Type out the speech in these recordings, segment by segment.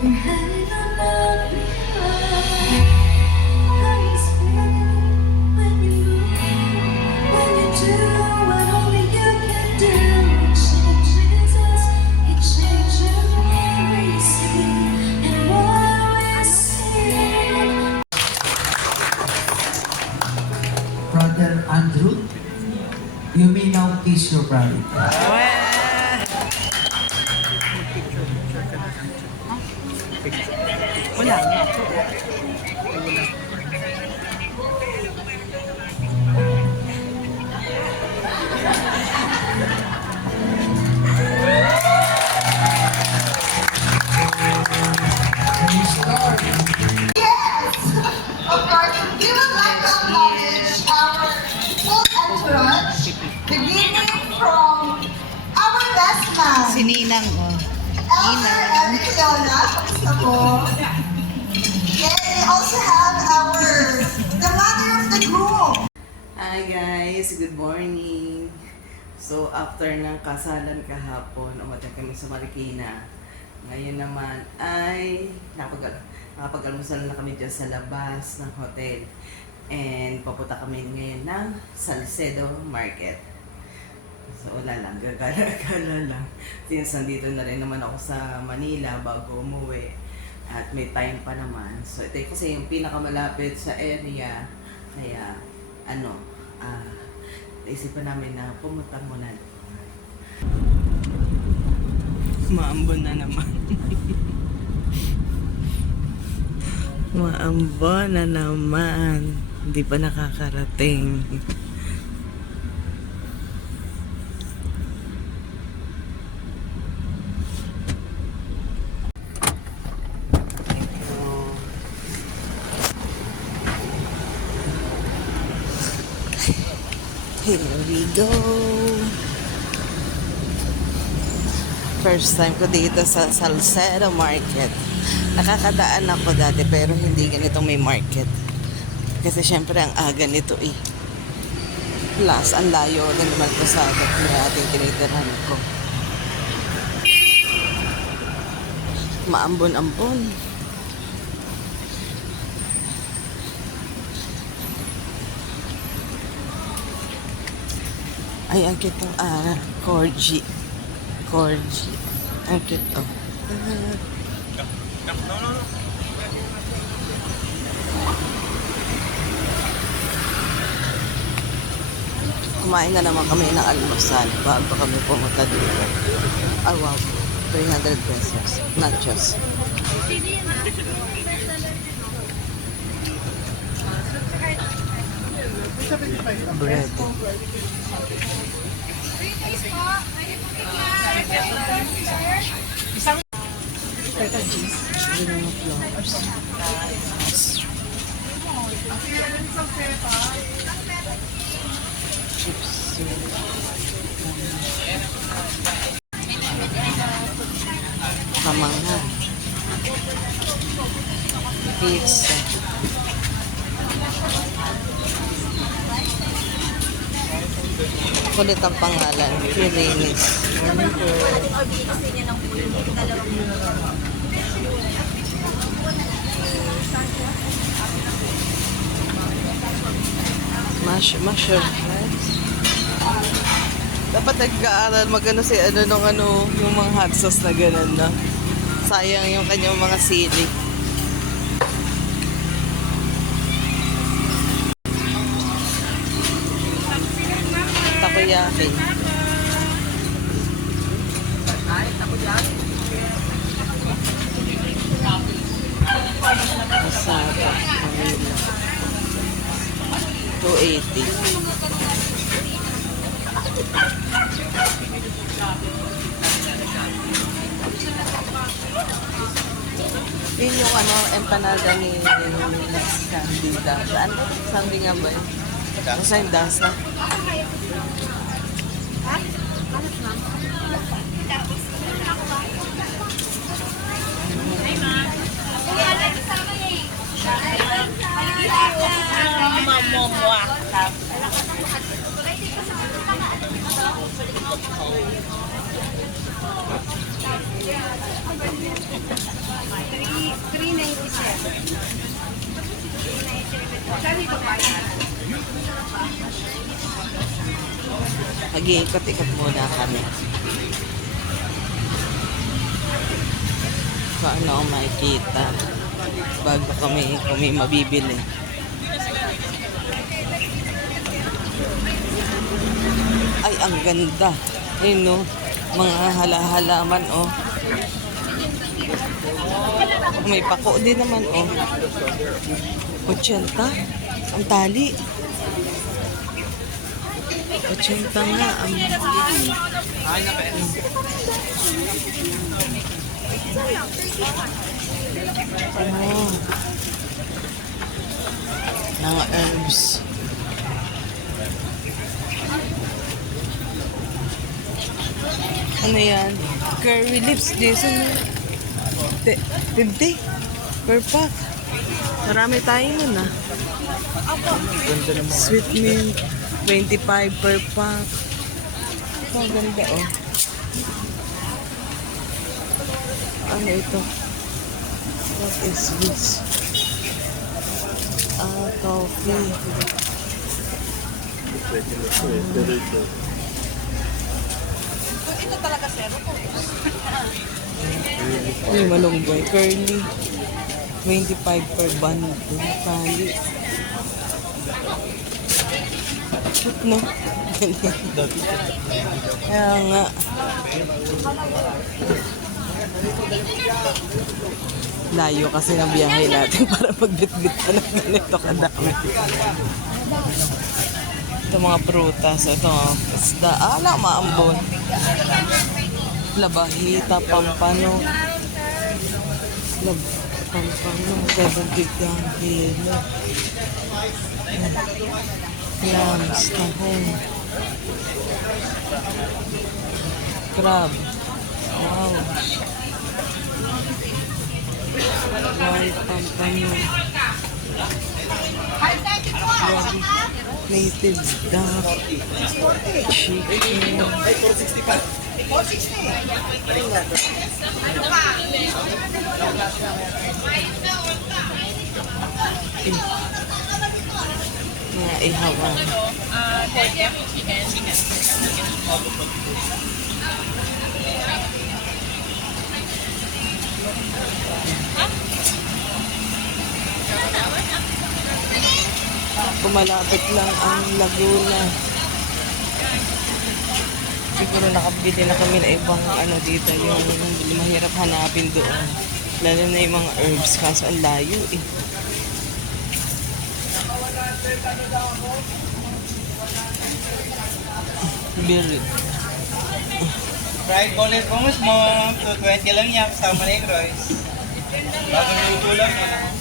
You're hanging on every line. How you spin when you move, when you do what only you can do. It changes us, it changes what we see and what we see. Brother Andrew, you may now kiss your bride. Wala na. Praise the Lord. Yes! Of course, we would like to acknowledge our full entourage, beginning from our best man, Si Ninang, oh. Elder Eric Leona. Kamusta po? And we also have the mother of the groom. Hi guys, good morning. So after ng kasalan kahapon, umating kami sa Marikina. Ngayon naman ay nakapag-almusal na kami dyan sa labas ng hotel. And papunta kami ngayon ng Salcedo Market. So wala lang, gagala lang. Since nandito na rin naman ako sa Manila bago umuwi. At may time pa naman. So ito kasi yung pinakamalapit sa area. Kaya naisipan namin na pumunta muna. Maambon na naman. Maambon na naman. Hindi pa nakakarating. Here we go. First time ko dito sa Salcedo Market. Nakakadaan ako dati pero hindi ganitong may market. Kasi syempre ang aga nito eh. Plus, ang layo rin naman ko sa ating tinitirhan ko. Maambon-ambon. Ay, ang cute ng corgi. Corgi. Ang cute to. Kumain na naman kami ng almusal bago kami pumunta dito. Ah, wow. 300 pesos. Nachos. Bread. Chips. Pamangha. Pizza. Kulit ang pangalan. Filinis. Mushroom rice. Dapat nag-aaral magano si yung mga hot sauce na ganun na. Sayang yung kanyang mga sili. Takoyaki. Masarap. Manila. 280. Yun yung empanada ni Sandy Dance. Ano? Sandy nga ba yun? Basta yung dance na. Mag-iikot-ikot muna kami. Paano ako makikita bago kami mabibili. Ay, ang ganda. Ayun, no? Mga halaman, oh. May pako din naman, oh. 80. Ang tali. 80 nga. Oh. Mga herbs. Ano yan? Curry lips. Jason. 50 per pack. Marami tayo nun, ah. Sweet mint. 25 per pack. Ito, ang ganda, oh. Ano ito? What is this? Coffee. Ito talaga, sir. Yung malunggay. Curly. 25 per bundle. Tali. No? Kaya nga. Layo kasi ng biyahe natin para magbitbit pa ng ganito kadami. Ito mga prutas. Ito mga isda. Ala, maambon. Labahita, pampano. Pampano. 70 ang kilo. Clams, tahong. Crab. Wow. White pampano. Native duck. Chicken. Mga ihawan. Pumalapit lang ang Laguna. Siguro nakabili na kami na ibang ano dito, yung mahirap hanapin doon. Lalo na yung mga herbs, kaso ang layo eh. Birit. Fried boneless bangus mo, 220 lang yan, kasama na yung rice. Bagong luto lang yan.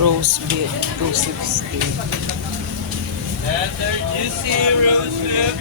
Roast beef, 260. Tender juicy roast beef.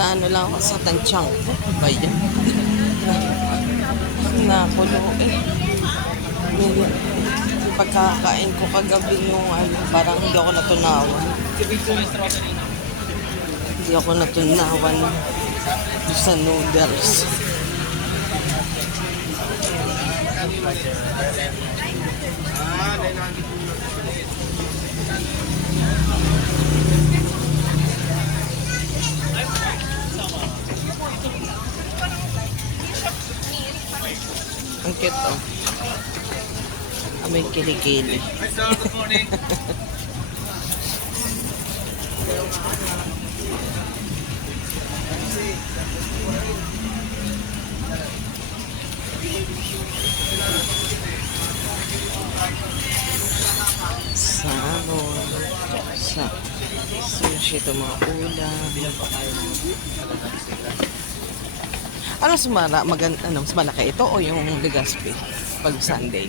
Na ano lang ako sa tansyang. Ano ba yan? Nakulo eh. Pagkakain ko kagabi nung ano, parang hindi ako natunawan. Hindi ako natunawan sa noodles. Ang cute, oh. May kilikili. Good morning. Salmon. Sushi, ito mga ulam. Ano mas malaki ito o yung Legazpi pag Sunday?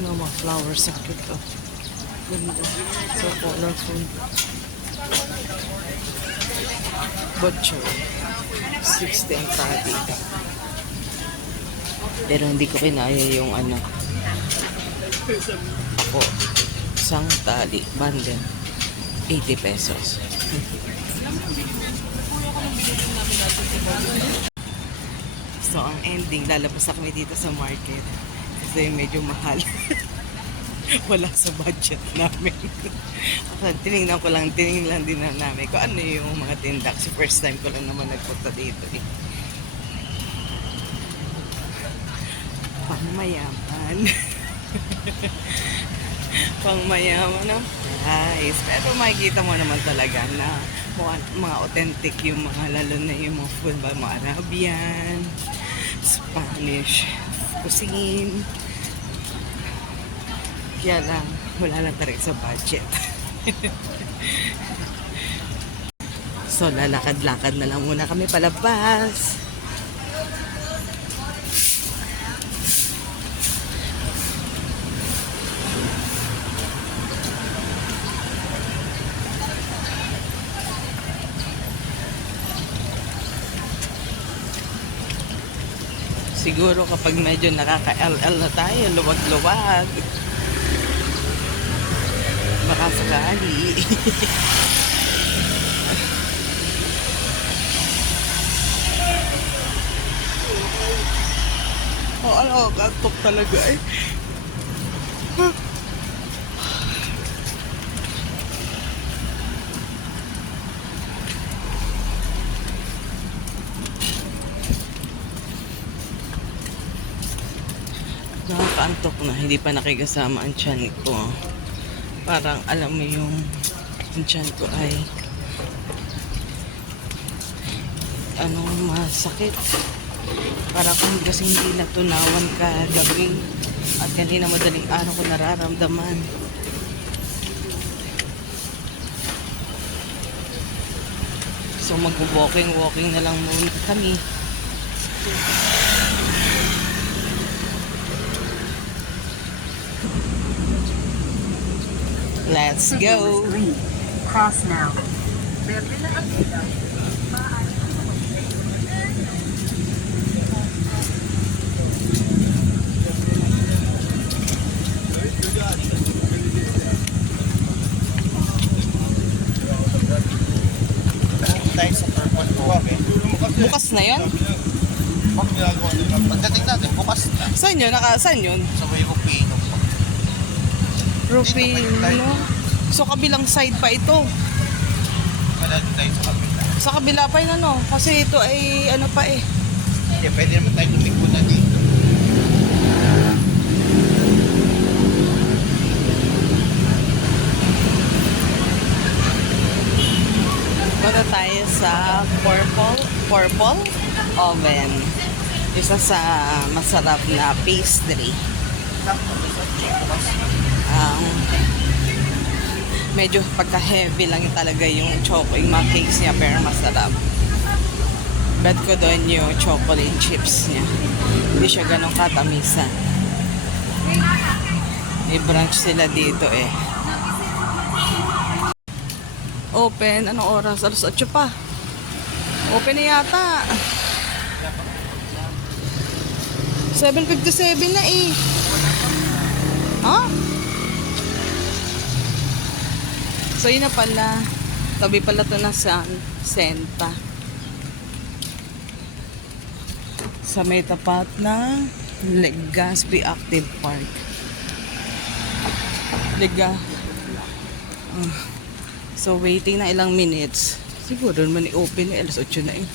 Ano mga flowers sa cute oh. Ganda. So colorful. Butcher. 60 ang tali. Pero hindi ko kinaya yung ano. Ako. Isang tali. Bundle. 80 pesos. So, ang ending, lalabas na kami dito sa market. Kasi medyo mahal. Wala sa budget namin. Tinignan lang din na namin kung ano yung mga tinda. Kasi first time ko lang naman nagpunta dito eh. Pangmayaman. Pangmayaman ng price. Pero makikita mo naman talaga na mga authentic yung mga, lalo na yung mga food ba, mga Arabian, Spanish cuisine. Kaya lang, wala lang talaga sa budget. So, lalakad-lakad na lang muna kami palabas. Siguro kapag medyo nakaka-LL na tayo, luwag-luwag. Baka sakali. Kantok talaga eh. Nakakaantok na, hindi pa nakikasama ang tiyan ko. Parang alam mo yung tiyan ko ay masakit. Parang kung kasi hindi natunawan kagabi at kanina madaling araw ko nararamdaman. So mag-walking na lang muna kami. Let's go. Cross now. Tayo sa purple walk eh. Bukas na yan? Pagdating natin, bukas na. Saan yun? Saan yun? Sa may Rupino. Rufino. So kabilang side pa ito. Malado tayo sa kapila. Sa kabila pa yun ano. Kasi ito ay ano pa eh. Hindi, pwede naman tayo lumikbo na dito. Punta tayo sa Purple Oven. Isa sa masarap na pastry. Medyo pagka-heavy lang talaga yung yung mga cakes niya, pero masarap. Bet ko doon yung chocolate chips niya. Hindi siya ganun katamisan. May branch sila dito eh. Open, anong oras? Alas 8 pa. Open na yata. 7:57 na eh. Ha? So yun na pala. Tabi pala to na San Senta. Sa may tapat na Legazpi Active Park. So waiting na ilang minutes. Siguro naman i-open na. Alas 8 na eh.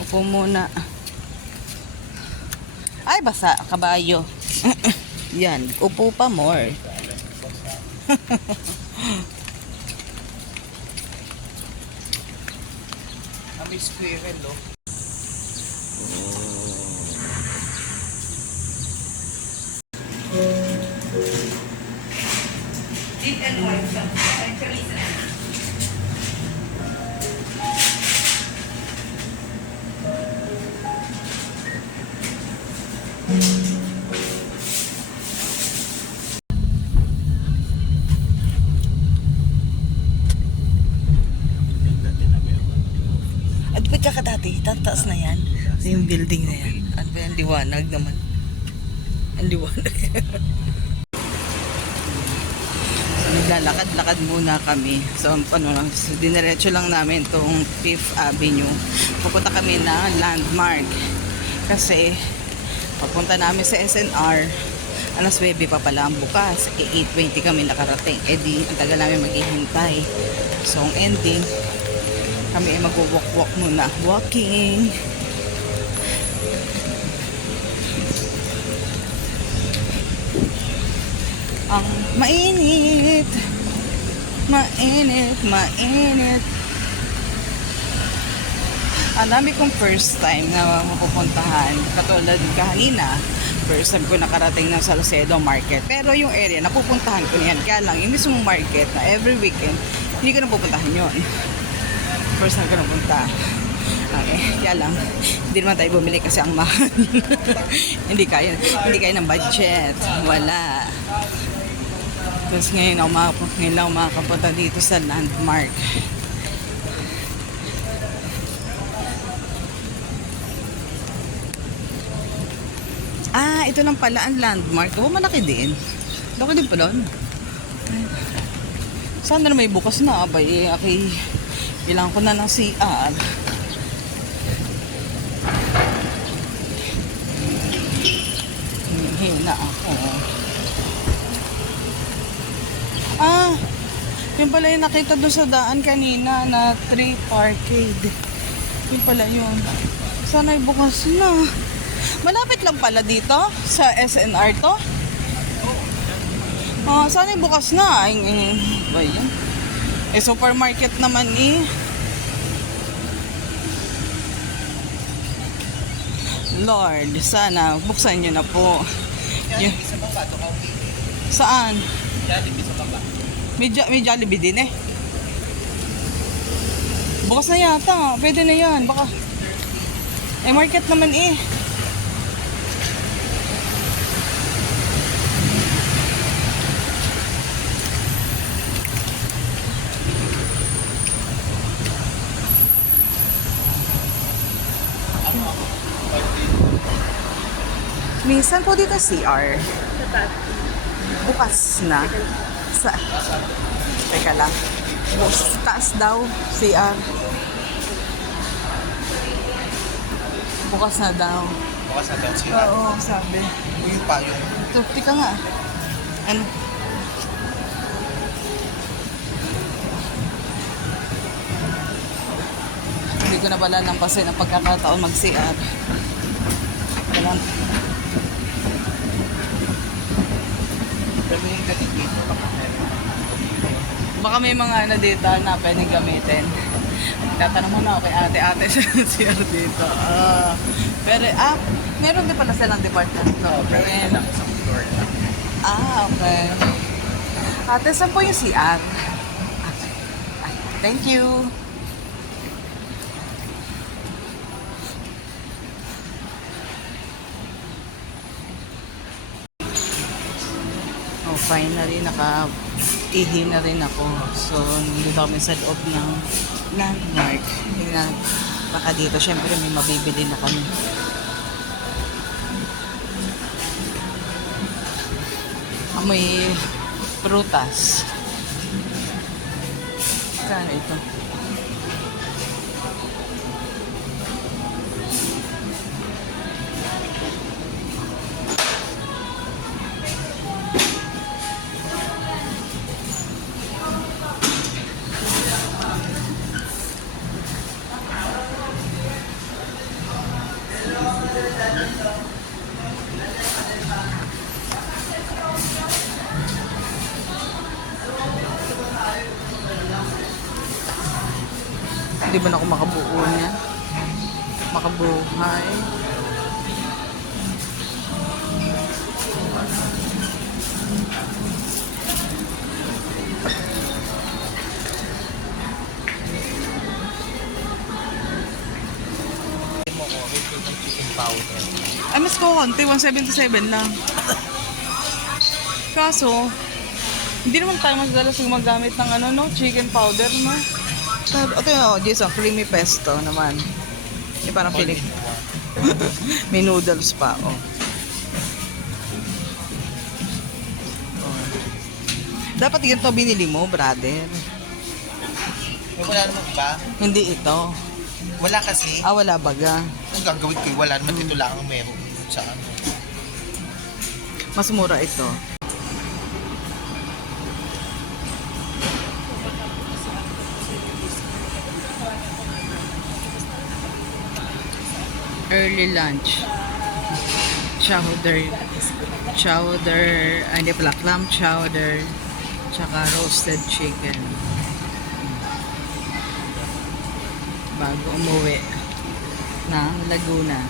Upo muna. Ay, basa. Kabayo. Yan. Upo pa more. May squirrel, oh. At ba't ka dati? Tataas na yan. Yung building na yan. Ano ba yan? Liwanag naman. Ang liwanag. So, naglalakad-lakad muna kami. So, ano lang, so, diniretso lang namin itong 5th Avenue. Pupunta kami na landmark. Kasi, papunta namin sa SNR. Alas 9 pa pala ang bukas. 8:20 kami nakarating. Eh di, ang tagal namin maghihintay. So, ang ending, kami ay mag-walk-walk muna. Walking. Ang mainit. Mainit, mainit. Ang dami kong first time na mapupuntahan. Katulad kanina, first time ko nakarating ng Salcedo Market. Pero yung area, napupuntahan ko na yan. Kaya lang, yung mismong market na every weekend, hindi ko napupuntahan yun. First time ko napunta. Okay, kaya lang, hindi naman tayo bumili kasi ang mahal. hindi kaya ng budget. Wala. Tapos ngayon ako makakapunta dito sa landmark. Ah, ito lang pala ang landmark. Oh, malaki din. Laki din pala. Sana na may bukas na. Abay, okay. Kailangan ko na ng CR. Hina ako. Ah, yun pala yung nakita doon sa daan kanina na 3 Parkade. Yun pala yun. Sana ay bukas na. Malapit lang pala dito sa SNR to. Sana ay bukas na. Ba yun? Eh, supermarket naman eh. Lord, sana buksan nyo na po. Jollibee sa baba, ito ka Saan? Jollibee sa baba. May Jollibee din eh. Bukas na yata. Pwede na yan. Baka. Eh, market naman eh. Minsan po dito CR. Bukas na. Teka lang. Sa taas daw, CR. Bukas na daw. Bukas na daw sila. Oo, sabi. Yung payong. Tika nga. Ano? Hindi ko na pala nampasin ang pagkakataon mag-CR. Walang. Pero yung galit dito, Baka may mga ano dito na pwedeng gamitin. Tatanong mo na kay ate sa CR dito. Pero, meron din pala silang department. No, pero yun lang sa floor lang. Okay. Ate, saan po yung CR? Thank you. Oh, finally, naka-ihi na rin ako. So, nandito kami sa loob ng landmark. Tingnan, baka dito, syempre may mabibili na kami. May prutas. Kano ito? Hindi ba na ako makabuo niya? Makabuhay. konti, 177 lang. Kaso, hindi naman tayo madalas gumagamit ng ano, no? Chicken powder, no? Ito yung, Jason, creamy pesto naman. Yung parang feeling. May noodles pa, oh. Dapat ganito binili mo, brother. Wala naman ba? Hindi ito. Wala kasi. Wala baga. Ang gagawin ko, wala naman ito lang ang meron sa ano. Mas mura ito. Early lunch. Chowder, hindi pala, clam chowder, tsaka roasted chicken. Bago umuwi ng Laguna.